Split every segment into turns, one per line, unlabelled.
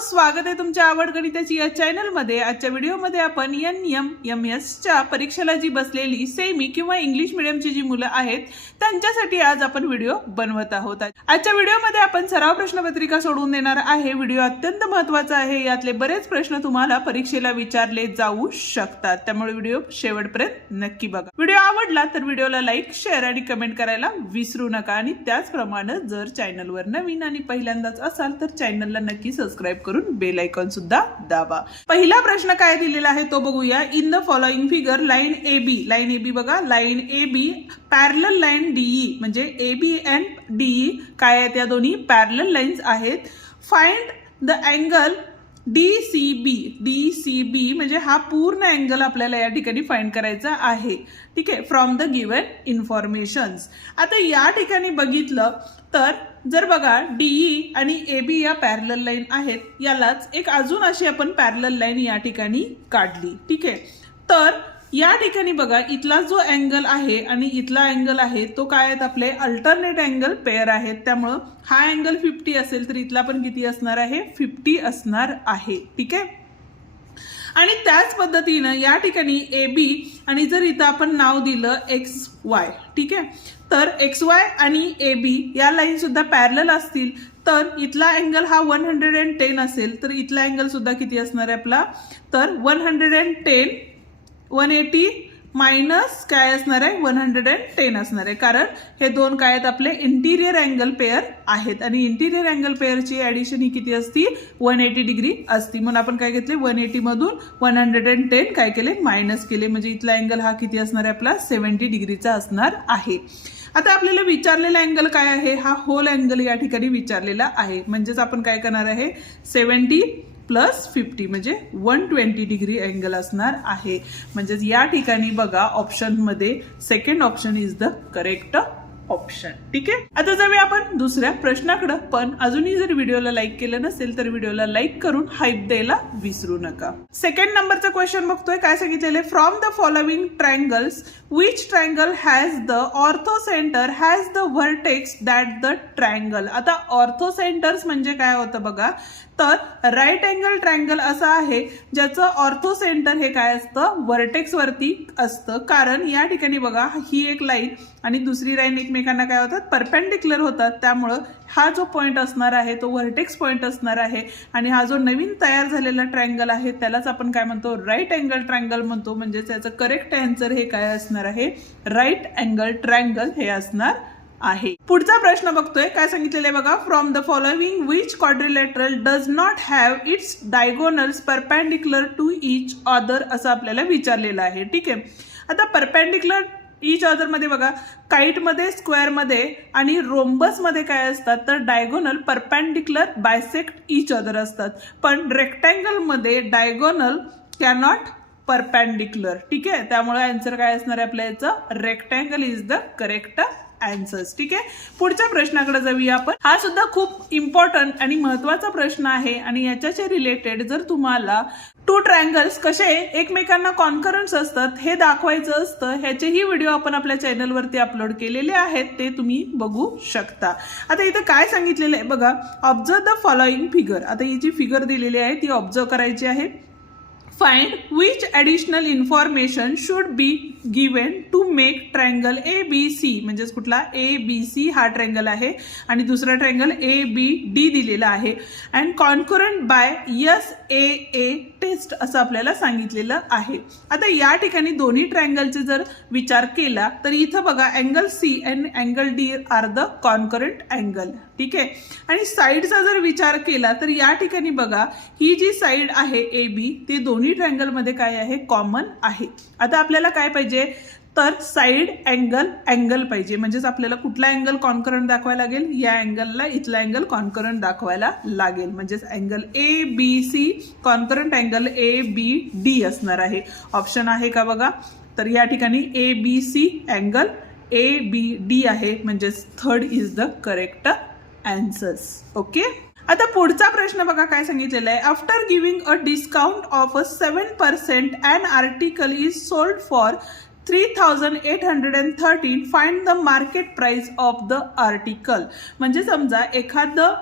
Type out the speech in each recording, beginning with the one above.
स्वागत आहे तुमच्या आवड गणिताची या चॅनलमध्ये. आजच्या व्हिडिओमध्ये आपण एन एम एम एसच्या परीक्षेला जी बसलेली सेमी किंवा इंग्लिश मिडियमची जी मुलं आहेत त्यांच्यासाठी आज आपण व्हिडिओ बनवत आहोत. आजच्या व्हिडिओमध्ये आपण सराव प्रश्नपत्रिका सोडवून देणार आहे. व्हिडिओ अत्यंत महत्त्वाचा आहे. यातले बरेच प्रश्न तुम्हाला परीक्षेला विचारले जाऊ शकतात. त्यामुळे व्हिडिओ शेवटपर्यंत नक्की बघा. व्हिडिओ आवडला तर व्हिडिओला लाईक शेअर आणि कमेंट करायला विसरू नका. आणि त्याचप्रमाणे जर चॅनलवर नवीन आणि पहिल्यांदाच असाल तर चॅनलला नक्की सबस्क्राईब करून बेल आयकॉन सुद्धा दाबा. पहिला प्रश्न काय दिलेला आहे तो बघूया. In the following figure line A B line A B बघा. Line A B parallel line D E म्हणजे A B and D E काय त्या दोन्ही? पॅरल लाईन्स आहेत. Find the angle D C B D C B म्हणजे हा पूर्ण angle आपल्याला या ठिकाणी फाइंड करायचा आहे. ठीक आहे? फ्रॉम द गिवन इन्फॉर्मेशन्स आता या ठिकाणी बघितलं तर जर बघा डीई आणि ए बी या पॅरल लाईन आहेत. यालाच एक अजून अशी आपण पॅरल लाईन या ठिकाणी काढली. ठीक आहे? तर या ठिकाणी बघा इथला जो अँगल आहे आणि इथला अँगल आहे तो काय आहेत आपले? अल्टरनेट अँगल पेअर आहेत. त्यामुळं हा अँगल फिफ्टी असेल तर इथला पण किती असणार आहे? फिफ्टी असणार आहे. ठीक आहे? आणि त्याच पद्धतीनं या ठिकाणी ए बी आणि जर इथं आपण नाव दिलं एक्स वाय ठीक आहे? तर एक्स वाय आणि ए बी या लाईनसुद्धा पॅरल असतील. तर इथला अँगल हा वन हंड्रेड अँड टेन असेल. तर इथला अँगलसुद्धा किती असणार आहे आपला? तर one hundred and ten one eighty minus काय असणार आहे? वन हंड्रेड अँड टेन असणार आहे. कारण हे दोन काय आहेत? आपले इंटिरियर अँगल पेअर आहेत. आणि इंटिरियर अँगल पेअरची ॲडिशन ही किती असती? वन एटी डिग्री असती. म्हणून आपण काय घेतले? वन एटीमधून वन हंड्रेड अँड टेन काय केले? मायनस केले. म्हणजे इथला अँगल हा किती असणार आहे? आपला सेवन्टी डिग्रीचा असणार आहे. आता आपल्याला विचारलेला अँगल काय आहे? हा होल अँगल या ठिकाणी विचारलेला आहे. म्हणजेच आपण काय करणार आहे? सेवन्टी प्लस फिफ्टी म्हणजे वन ट्वेंटी डिग्री अँगल असणार आहे. म्हणजेच या ठिकाणी बघा ऑप्शनमध्ये second option is the correct option ठीक आहे? आता जाऊया आपण दुसऱ्या प्रश्नाकडं. पण अजूनही जर व्हिडिओला लाईक केलं नसेल तर व्हिडिओला लाईक करून हाईप द्यायला विसरू नका. सेकंड नंबरचा क्वेश्चन बघतोय. काय सांगितलेले from the following triangles which triangle has the orthocentre has the vertex that the triangle आता ऑर्थो सेंटर्स म्हणजे काय होतं बघा? तर राईट अँगल ट्रँगल असं आहे ज्याचं ऑर्थो सेंटर हे काय असतं? वर्टेक्सवरती असतं. कारण या ठिकाणी बघा ही एक लाईन आणि दुसरी लाईन एकमेकांना काय होतात? परपेंडिक्युलर होतात. त्यामुळं हा जो पॉईंट असणार आहे तो व्हर्टेक्स पॉईंट असणार आहे. आणि हा जो नवीन तयार झालेला ट्रँगल आहे त्यालाच आपण काय म्हणतो? राईट अँगल ट्रँगल म्हणतो. म्हणजेच त्याचं करेक्ट आन्सर हे काय असणार आहे? राईट अँगल ट्रँगल हे असणार आहे. पुढचा प्रश्न बघतोय. काय सांगितलेलं आहे बघा? From the following which quadrilateral does not have its diagonals perpendicular to each other असं आपल्याला विचारलेलं आहे. ठीक आहे? आता परपॅन्डिक्युलर इच अदरमध्ये बघा. काईटमध्ये स्क्वेअरमध्ये स्क्वेअरमध्ये आणि रोम्बसमध्ये काय असतात? तर diagonal perpendicular bisect each other असतात. पण रेक्टँगलमध्ये डायगोनल कॅनॉट परपॅन्डिक्युलर ठीक आहे? त्यामुळे आन्सर काय असणार आहे आपल्या याचं? Rectangle is the correct answers ठीक आहे? पुढच्या प्रश्नाकडे जाऊया आपण. हा सुद्धा खूप इम्पॉर्टंट आणि महत्त्वाचा प्रश्न आहे आणि याच्याशी रिलेटेड जर तुम्हाला टू ट्रँगल्स कसे एकमेकांना कॉन्फरन्स असतात हे दाखवायचं असतं ह्याचेही व्हिडिओ आपण आपल्या चॅनलवरती अपलोड केलेले आहेत ते तुम्ही बघू शकता. आता इथं काय सांगितलेलं आहे? बघा ऑब्झर्व द फॉलोइंग फिगर आता ही जी फिगर दिलेली आहे ती ऑब्झर्व करायची आहे. Find which additional information should be given to make triangle A B C. म्हणजेच कुठला? ए बी सी हा ट्रँगल आहे. आणि दुसरा ट्रँगल ए बी डी दिलेला आहे. And congruent by S A A test असं आपल्याला सांगितलेलं आहे. आता या ठिकाणी दोन्ही ट्रँगलचे जर विचार केला तर इथं बघा angle C and angle D are the concurrent angle ठीक आहे? आणि साईडचा जर विचार केला तर या ठिकाणी बघा ही जी साईड आहे ए बी ते दोन्ही ट्रँगलमध्ये काय आहे? कॉमन आहे. आता आपल्याला काय पाहिजे? तर साईड अँगल अँगल पाहिजे. म्हणजेच आपल्याला कुठला अँगल कॉन्करंट दाखवायला लागेल? या अँगलला इथला अँगल कॉन्करंट दाखवायला लागेल. म्हणजेच angle A B C concurrent angle A B D असणार आहे. ऑप्शन आहे का बघा? तर या ठिकाणी A B C angle A B D आहे. म्हणजेच third is the correct answers okay आता पुढचा प्रश्न बघा काय सांगितलेला आहे. After giving a discount of a seven percent and article is sold for three thousand eight hundred and thirteen find the market price of the article म्हणजे समजा एखादं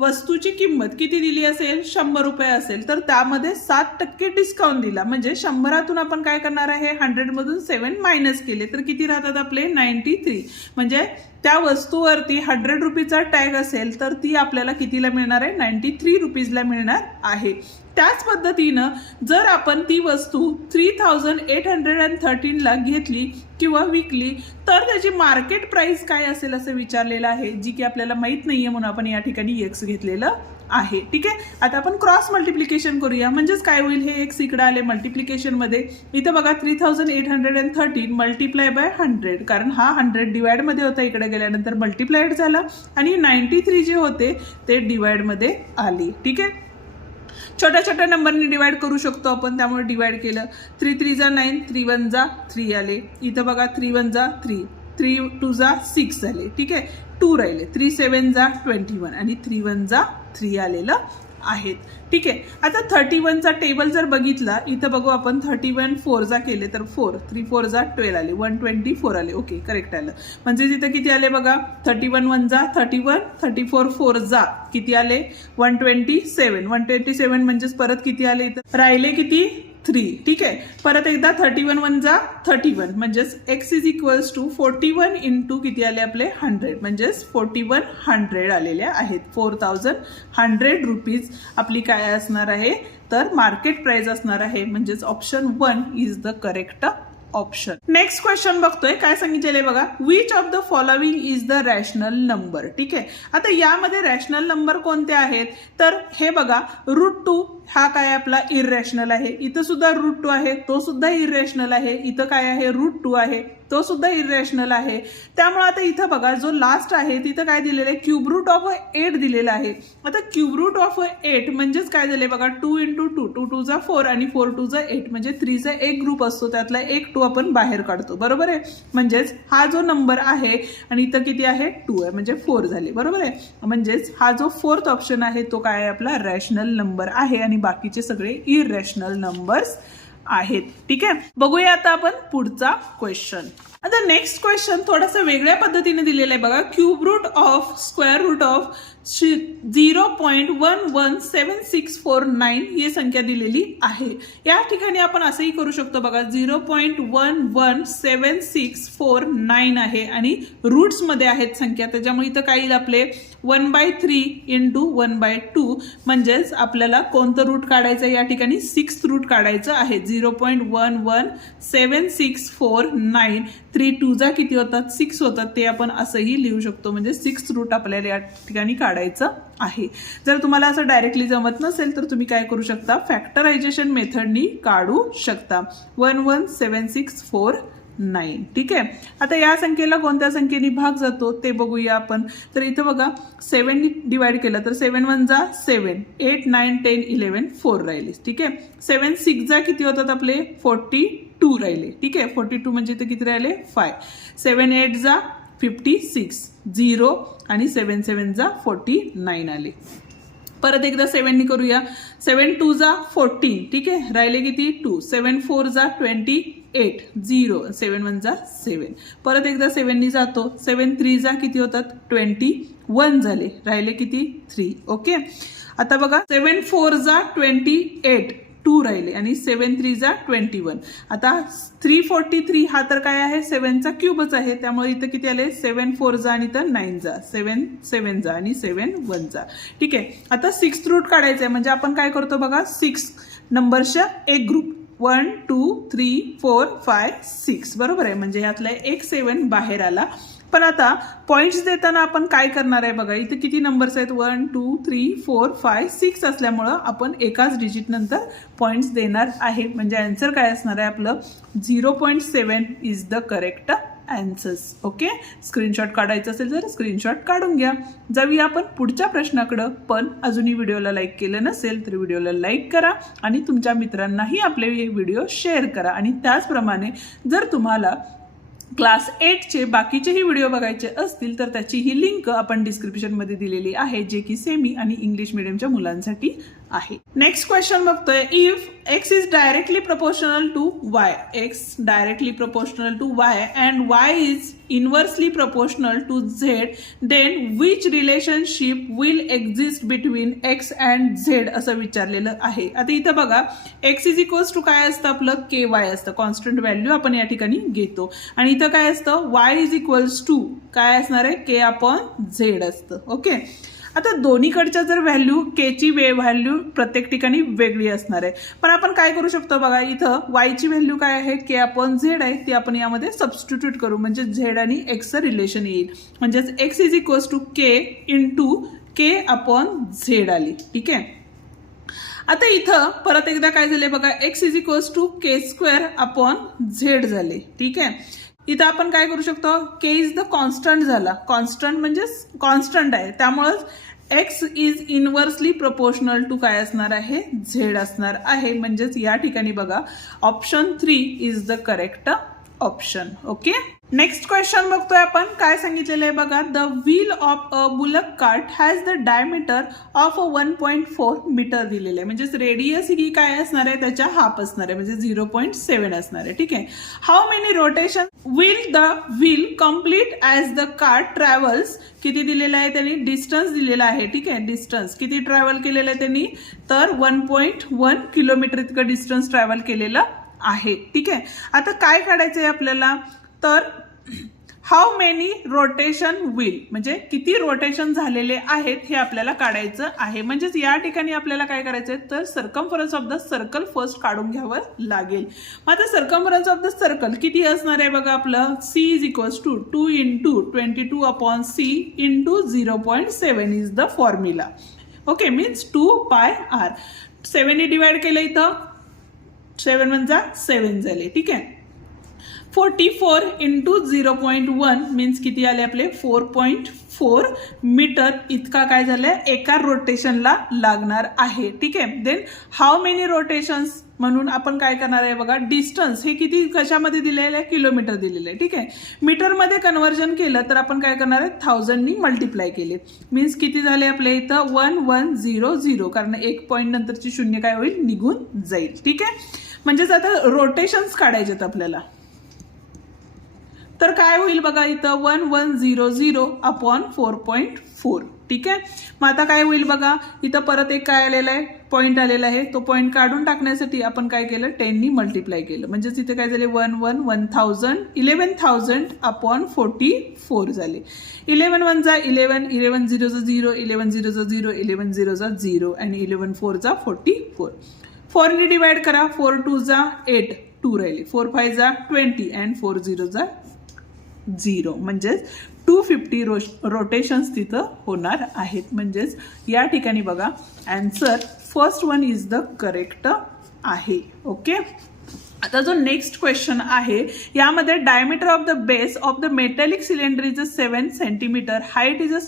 वस्तूची किंमत किती दिली असेल? शंभर रुपये असेल. तर त्यामध्ये सात टक्के डिस्काउंट दिला. म्हणजे शंभरातून आपण काय करणार आहे? हंड्रेडमधून सेवन मायनस केले. तर किती राहतात आपले? नाईन्टी थ्री म्हणजे त्या वस्तूवरती हंड्रेड रुपीजचा टॅग असेल तर ती आपल्याला कितीला मिळणार आहे? नाईन्टी थ्री रुपीजला मिळणार आहे. त्याच पद्धतीनं जर आपण ती वस्तू three thousand eight hundred and थर्टीनला घेतली किंवा विकली तर त्याची मार्केट प्राईस काय असेल असं विचारलेलं आहे? जी की आपल्याला माहीत नाही आहे म्हणून आपण या ठिकाणी एक्स घेतलेलं आहे. ठीक आहे? आता आपण क्रॉस मल्टिप्लिकेशन करूया. म्हणजेच काय होईल? हे एक्स इकडं आले मल्टिप्लिकेशनमध्ये इथं बघा three thousand eight hundred and thirteen multiply by hundred कारण हा हंड्रेड डिवाइडमध्ये होता इकडे गेल्यानंतर. मल्टिप्लायड झाला. आणि नाईन्टी थ्री जे होते ते डिवाइडमध्ये आले. ठीक आहे? छोट्या छोट्या नंबरनी डिवाइड करू शकतो आपण. त्यामुळे डिवाइड केलं. थ्री थ्री जा नाईन थ्री वन जा थ्री आले. इथं बघा थ्री वन जा थ्री थ्री टू जा सिक्स झाले ठीक आहे? टू राहिले. थ्री सेवन जा ट्वेंटी वन आणि थ्री वन जा थ्री आलेलं आहेत. ठीक आहे. आता थर्टी वनचा टेबल जर बघितला इथं बघू आपण थर्टी वन फोरजा केले तर फोर थ्री फोरजा ट्वेल्व आले वन ट्वेंटी फोर आले. ओके करेक्ट आलं. म्हणजे तिथं किती आले बघा? थर्टी वन वन जा thirty one thirty four four जा. किती आले? One twenty seven one twenty seven म्हणजेच परत किती आले इथं? राहिले किती? थ्री ठीक आहे? परत एकदा थर्टी वन वन जा थर्टी वन म्हणजेच X is equals to forty one into किती आले आपले? हंड्रेड म्हणजेच फोर्टी वन हंड्रेड आलेल्या आहेत. फोर थाउजंड हंड्रेड रुपीज आपली काय असणार आहे? तर मार्केट प्राइस असणार आहे. म्हणजेच option one is the correct option next question बघतोय. काय सांगितलेले बघा? Which of the following is the rational number ठीक आहे? आता यामध्ये रॅशनल नंबर कोणते आहेत? तर हे बघा. रूट टू हा काय आपला इररॅशनल आहे? इथं सुद्धा रूट टू आहे तो सुद्धा इररॅशनल आहे. इथं काय आहे? रूट टू आहे. तो सुद्धा इरॅशनल आहे. त्यामुळे आता इथं बघा जो लास्ट आहे तिथं काय दिलेलं आहे? क्यूब रूट ऑफ एट दिलेलं आहे. आता क्यूब रूट ऑफ एट म्हणजेच काय झालंय बघा? Two into two two two जा फोर आणि फोर टू जा एट म्हणजे थ्रीचा एक ग्रुप असतो. त्यातला एक टू आपण बाहेर काढतो. बरोबर आहे? म्हणजेच हा जो नंबर आहे आणि इथं किती आहे? टू आहे. म्हणजे फोर झाले. बरोबर आहे? म्हणजेच हा जो फोर्थ ऑप्शन आहे तो काय आहे? आपला रॅशनल नंबर आहे. आणि बाकीचे सगळे इररॅशनल नंबर्स आहेत. ठीक आहे? बघूया आता आपण पुढचा क्वेश्चन आता नेक्स्ट क्वेश्चन थोडासा वेगळ्या पद्धतीने दिलेला आहे बघा. Cube root of square root of zero point one one seven six four nine ही संख्या दिलेली आहे. या ठिकाणी आपण असंही करू शकतो बघा. Zero point one one seven six four nine आहे आणि रूट्समध्ये आहेत संख्या. त्याच्यामुळे इथं काय येईल आपले? One by three into one by two म्हणजेच आपल्याला कोणतं रूट काढायचं? या ठिकाणी सिक्स रूट काढायचं आहे. Zero point one one seven six four nine three two जा किती होतात? सिक्स होतात. ते आपण असंही लिहू शकतो. म्हणजे सिक्स रूट आपल्याला या ठिकाणी काढायचं आहे. जर तुम्हाला असं डायरेक्टली जमत नसेल तर तुम्ही काय करू शकता? फॅक्टरायझेशन मेथडनी काढू शकता. One one seven six four nine ठीक आहे? आता या संख्येला कोणत्या संख्येने भाग जातो? ते बघूया आपण. तर इथं बघा सेवननी डिवाइड केलं तर सेवन वन जा seven eight nine ten eleven four राहिले ठीक आहे? सेवन सिक्स जा किती होतात आपले? फोर्टी टू राहिले. ठीक आहे? फोर्टी टू म्हणजे ते किती राहिले? फाय सेवन एट जा फिफ्टी सिक्स झिरो आणि सेवन सेवन जा फोर्टी नाईन आले. परत एकदा सेवननी करूया. सेवन टू जा फोर्टीन ठीक आहे? राहिले किती? टू सेवन फोर जा twenty eight zero seven one जा सेवन परत एकदा सेवननी जातो. सेवन थ्री जा किती होतात? ट्वेंटी वन झाले. राहिले किती? Three okay? आता बघा. सेवन फोर जा ट्वेंटी एट टू राहिले आणि सेवन थ्री जा ट्वेंटी वन आता थ्री फोर्टी थ्री हा तर काय आहे? सेवनचा क्यूबच आहे. त्यामुळे इथं किती आले? सेवन फोर जा आणि इथं नाईन जा. सेवन सेवन जा आणि सेवन वन जा. ठीक आहे. आता सिक्स रूट काढायचं आहे म्हणजे आपण काय करतो बघा? सिक्स नंबरच्या एक group one two three four five six बरोबर आहे. म्हणजे यातला एक सेवन बाहेर आला. पण आता पॉईंट्स देताना आपण काय करणार आहे बघा इथे किती नंबर्स आहेत? One two three four five six असल्यामुळं आपण एकाच डिजिट नंतर पॉईंट्स देणार आहे. म्हणजे आन्सर काय असणार आहे आपलं? Zero point seven is the correct answers okay screenshot काढायचं असेल तर स्क्रीनशॉट काढून घ्या. जाऊया आपण पुढच्या प्रश्नाकडं. पण अजूनही व्हिडिओला लाईक केलं नसेल तर व्हिडिओला लाईक करा आणि तुमच्या मित्रांनाही आपले हे व्हिडिओ शेअर करा. आणि त्याचप्रमाणे जर तुम्हाला क्लास एटचे बाकीचेही व्हिडिओ बघायचे असतील तर त्याची ही लिंक आपण डिस्क्रिप्शनमध्ये दिलेली आहे जे की सेमी आणि इंग्लिश मिडियमच्या मुलांसाठी आहे. नेक्स्ट क्वेश्चन बघतोय. If X is directly proportional to Y X directly proportional to Y and Y is inversely proportional to Z then which relationship will exist between X and Z असं विचारलेलं आहे. आता इथं बघा एक्स इज इक्वल्स टू काय असतं आपलं? K Y असतं. कॉन्स्टंट व्हॅल्यू आपण या ठिकाणी घेतो. आणि इथं काय असतं? वाय इज इक्वल्स टू काय असणार आहे? के अपॉन झेड असतं. ओके आता दोन्हीकडच्या जर व्हॅल्यू केची वे व्हॅल्यू प्रत्येक ठिकाणी वेगळी असणार आहे. पण आपण काय करू शकतो बघा इथं वायची व्हॅल्यू काय आहे? के आपण झेड आहे ती आपण यामध्ये सबस्टिट्यूट करू. म्हणजे झेड आणि एक्सचं रिलेशन येईल. म्हणजेच X is equals to K into K upon Z आली. ठीक आहे? आता इथं परत एकदा काय झाले बघा? X is equals to K square upon Z झाले. ठीक आहे? इथं आपण काय करू शकतो? के इज द कॉन्स्टंट झाला. कॉन्स्टंट म्हणजे कॉन्स्टंट आहे. त्यामुळंच X is inversely proportional to काय असणार आहे? झेड असणार आहे. म्हणजेच या ठिकाणी बघा option three is the correct option okay next question बघतोय आपण. काय सांगितलेलं आहे बघा? The wheel of a bullock cart has the diameter of a one point four metre दिलेलं आहे. म्हणजेच रेडियस ही काय असणार आहे? त्याच्या हाफ असणार आहे. म्हणजे झिरो पॉईंट सेव्हन असणार आहे. ठीक आहे? How many rotation will the wheel complete as the cart travels किती दिलेलं आहे त्यांनी? डिस्टन्स दिलेला आहे. ठीक आहे? डिस्टन्स किती ट्रॅव्हल केलेलं आहे त्यांनी? तर वन पॉईंट वन किलोमीटर इतकं डिस्टन्स ट्रॅव्हल केलेलं आहे. ठीक आहे? आता काय काढायचं आहे आपल्याला? तर हाऊ मेनी रोटेशन विल म्हणजे किती रोटेशन झालेले आहेत हे आपल्याला काढायचं आहे. म्हणजेच या ठिकाणी आपल्याला काय करायचं आहे तर circumference of the circle first काढून घ्यावं लागेल. मग आता सर्कम्फरन्स ऑफ द सर्कल किती असणार आहे बघा आपलं? C is equals to two into twenty two upon C into zero point seven is the formula okay means two pi R सेवनने divide केलं इथं. सेवन वन सेवन झाले. ठीक आहे? Forty four into zero point one means किती आले आपले? Four point four metre इतका काय झालंय? एका रोटेशनला लागणार आहे. ठीक आहे? देन हाऊ मेनी रोटेशन्स म्हणून आपण काय करणार आहे बघा? डिस्टन्स हे किती कशामध्ये दिलेलं आहे? किलोमीटर दिलेलं आहे. ठीक आहे? मीटरमध्ये कन्वर्जन केलं तर आपण काय करणार आहे? थाउजंडनी मल्टिप्लाय केले. मीन्स किती झाले आपल्या इथं? वन वन झिरो झिरो कारण एक पॉईंट नंतरची शून्य काय होईल? निघून जाईल. ठीक आहे? म्हणजेच आता रोटेशन्स काढायचे आहेत आपल्याला. तर काय होईल बघा इथं? One one zero zero upon four point four ठीक आहे? मग आता काय होईल बघा? इथं परत एक काय आलेलं आहे? पॉईंट आलेला आहे. तो पॉईंट काढून टाकण्यासाठी आपण काय केलं? टेननी मल्टिप्लाय केलं. म्हणजेच इथे काय झाले? One one one thousand eleven thousand upon forty four झाले इलेवन वन इलेवन इलेवन झिरोचा झिरो इलेवन झिरोचा झिरो इलेवन झिरोचा झिरो आणि इलेवन फोरचा फोर्टी फोर फोरने डिवाइड करा. फोर टू जा एट टू राहिले. फोर फाय जा ट्वेंटी अँड फोर झिरो जा झिरो. म्हणजेच टू फिफ्टी रो रोटेशन्स तिथं होणार आहेत. म्हणजेच या ठिकाणी बघा answer first one is the correct आहे. ओके आता जो नेक्स्ट क्वेश्चन आहे यामध्ये diameter of the base of the metallic cylinder is a seven centimetre height is a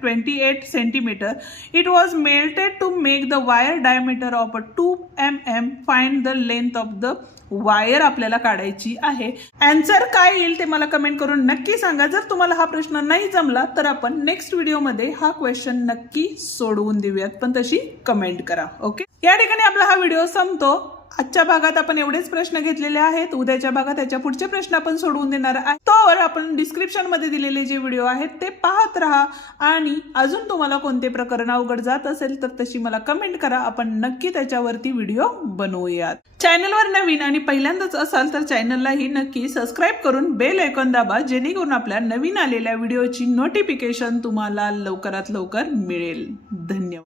twenty eight centimetre it was melted to make the wire diameter of a two M M find the length of the wire आपल्याला काढायची आहे. Answer काय येईल ते मला comment करून नक्की सांगा. जर तुम्हाला हा प्रश्न नाही जमला तर आपण नेक्स्ट व्हिडिओमध्ये हा क्वेश्चन नक्की सोडवून देऊयात. पण तशी कमेंट करा. ओके या ठिकाणी आपला हा व्हिडिओ संपतो. आजच्या भागात आपण एवढेच प्रश्न घेतलेले आहेत. उद्याच्या भागात त्याच्या पुढचे प्रश्न आपण सोडवून देणार आहे. तोवर आपण डिस्क्रिप्शनमध्ये दिलेले जे व्हिडिओ आहेत ते पाहत राहा. आणि अजून तुम्हाला कोणते प्रकरण अवघड जात असेल तर तशी मला कमेंट करा. आपण नक्की त्याच्यावरती व्हिडिओ बनवूयात. चॅनलवर नवीन आणि पहिल्यांदाच असाल तर चॅनललाही नक्की सबस्क्राईब करून बेल ऐकॉन दाबा. जेणेकरून आपल्या नवीन आलेल्या व्हिडिओची नोटिफिकेशन तुम्हाला लवकरात लवकर मिळेल. धन्यवाद.